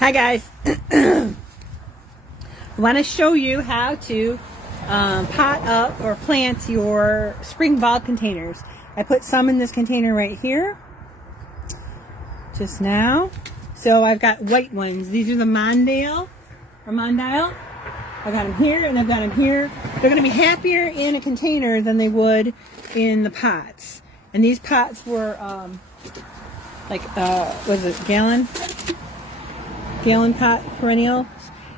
Hi guys. I want to show you how to pot up or plant your spring bulb containers. I put some in this container right here just now. So I've got white ones. These are the Mondale. I've got them here and I've got them here. They're going to be happier in a container than they would in the pots. And these pots were was it gallon pot perennials.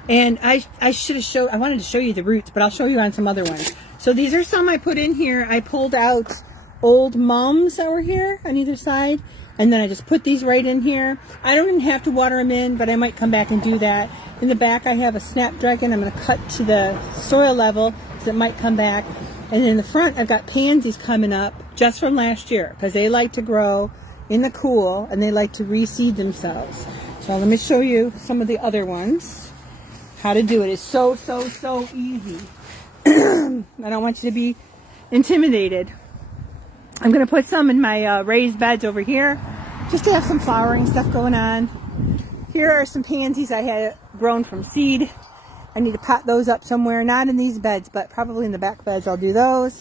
And I wanted to show you the roots, but I'll show you on some other ones. So these are some I put in here. I pulled out old mums that were here on either side, and then I just put these right in here. I don't even have to water them in, but I might come back and do that. In the back I have a snapdragon. I'm going to cut to the soil level because it might come back. And in the front I've got pansies coming up just from last year because they like to grow in the cool and they like to reseed themselves. So let me show you some of the other ones. How to do it is so easy. I don't want you to be intimidated. I'm going to put some in my raised beds over here just to have some flowering stuff going on. Here are some pansies I had grown from seed. I need to pot those up somewhere, not in these beds, but probably in the back beds I'll do those.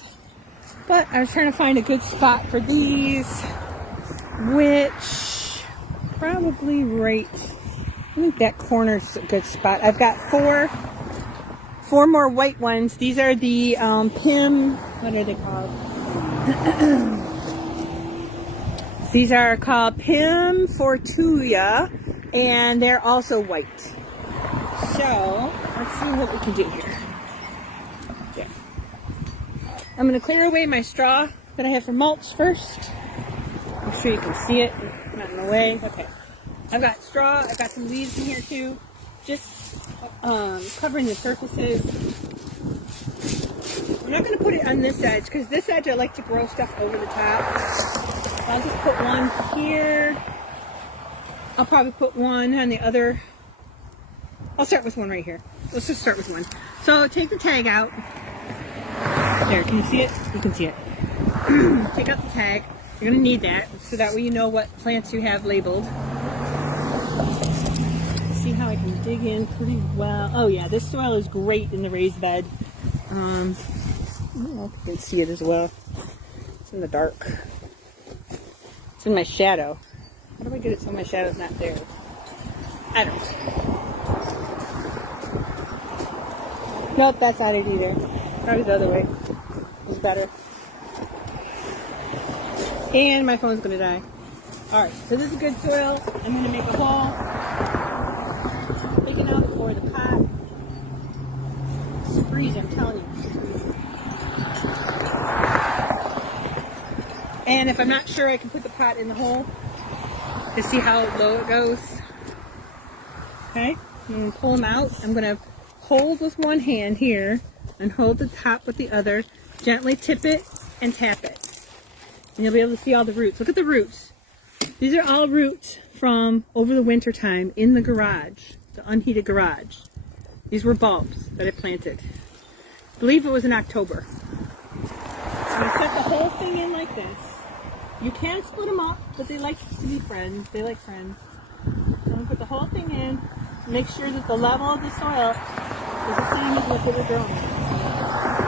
But I was trying to find a good spot for these, which probably right, I think that corner's a good spot. I've got four more white ones. These are the Pim, what are they called? These are called Pim Fortuya, and they're also white. So let's see what we can do here. Yeah. I'm going to clear away my straw that I have for mulch first. I'm sure you can see it. Not in the way. Okay. I've got straw. I've got some leaves in here too. Just covering the surfaces. I'm not going to put it on this edge because this edge I like to grow stuff over the top. So I'll just put one here. I'll probably put one on the other. I'll start with one right here. Let's just start with one. So take the tag out. There, can you see it? You can see it. Take out the tag. You're going to need that, so that way you know what plants you have labeled. See how I can dig in pretty well. Oh yeah, this soil is great in the raised bed. I don't know if you can see it as well. It's in the dark. It's in my shadow. How do I get it so my shadow's not there? I don't know. Nope, that's not it either. Probably the other way. It's better. And my phone's going to die. Alright, so this is good soil. I'm going to make a hole big enough for the pot. It's freezing, I'm telling you. And if I'm not sure, I can put the pot in the hole to see how low it goes. Okay, I'm going to pull them out. I'm going to hold with one hand here and hold the top with the other. Gently tip it and tap it. And you'll be able to see all the roots. Look at the roots. These are all roots from over the winter time in the garage, the unheated garage. These were bulbs that I planted. I believe it was in October. I'm going to set the whole thing in like this. You can split them up, but they like to be friends. They like friends. I'm going to put the whole thing in. Make sure that the level of the soil is the same as what they were growing.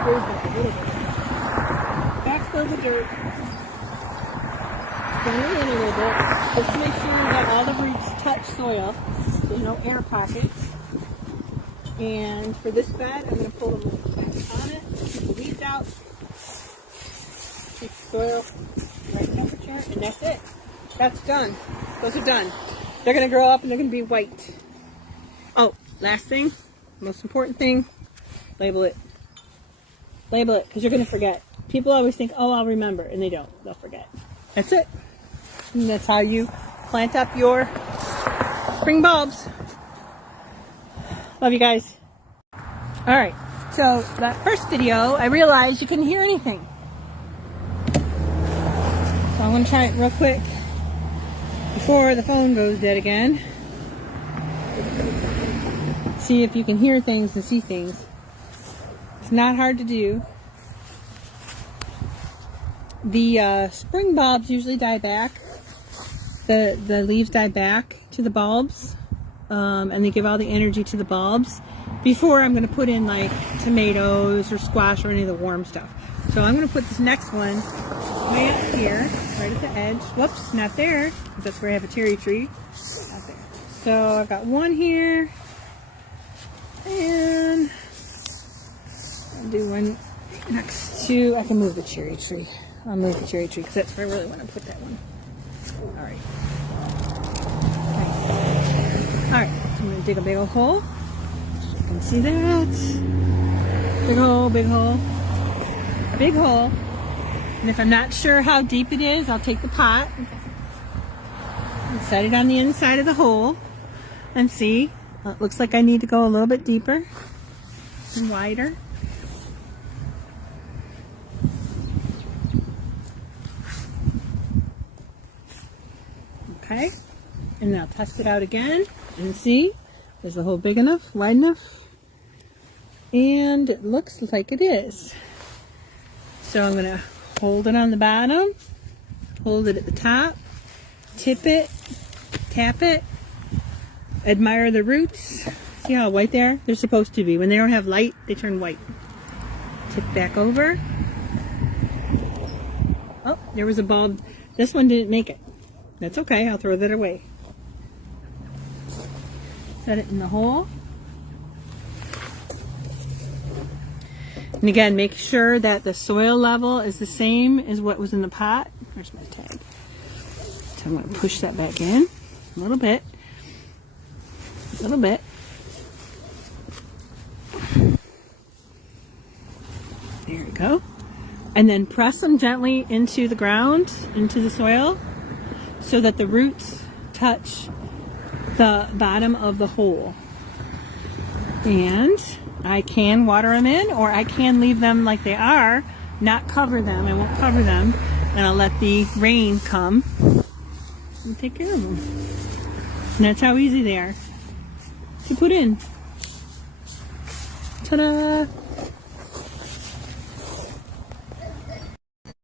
Raise up a little bit. Backfill the dirt. Bring it in a little bit, just to make sure that all the roots touch soil. There's no air pockets. And for this bed, I'm going to pull them back on it, keep the weeds out, keep the soil right temperature, and that's it. That's done. Those are done. They're going to grow up and they're going to be white. Oh, last thing, most important thing, label it. Label it, because you're going to forget. People always think, oh, I'll remember, and they don't. They'll forget. That's it. And that's how you plant up your spring bulbs. Love you guys. Alright, so that first video, I realized you couldn't hear anything. So I'm going to try it real quick before the phone goes dead again. See if you can hear things and see things. It's not hard to do. The spring bulbs usually die back. The leaves die back to the bulbs. and they give all the energy to the bulbs before I'm going to put in like tomatoes or squash or any of the warm stuff. So I'm going to put this next one way up here, right at the edge. Whoops, not there, because that's where I have a cherry tree. Not there. So I've got one here, and I'll do one next to, I can move the cherry tree. I'll move the cherry tree because that's where I really want to put that one. All right. All right, so I'm going to dig a big old hole. You can see that. Big hole, big hole, big hole. And if I'm not sure how deep it is, I'll take the pot and set it on the inside of the hole and see. It looks like I need to go a little bit deeper and wider. Okay, and I'll test it out again and see, is the hole big enough, wide enough? And it looks like it is. So I'm going to hold it on the bottom, hold it at the top, tip it, tap it, admire the roots. See how white they are? They're supposed to be. When they don't have light, they turn white. Tip back over. Oh, there was a bulb. This one didn't make it. That's okay, I'll throw that away. Set it in the hole. And again, make sure that the soil level is the same as what was in the pot. Where's my tag? So I'm going to push that back in a little bit. A little bit. There we go. And then press them gently into the ground, into the soil, so that the roots touch the bottom of the hole. And I can water them in, or I can leave them like they are, not cover them. I won't cover them, and I'll let the rain come and take care of them. And that's how easy they are to put in. Ta-da!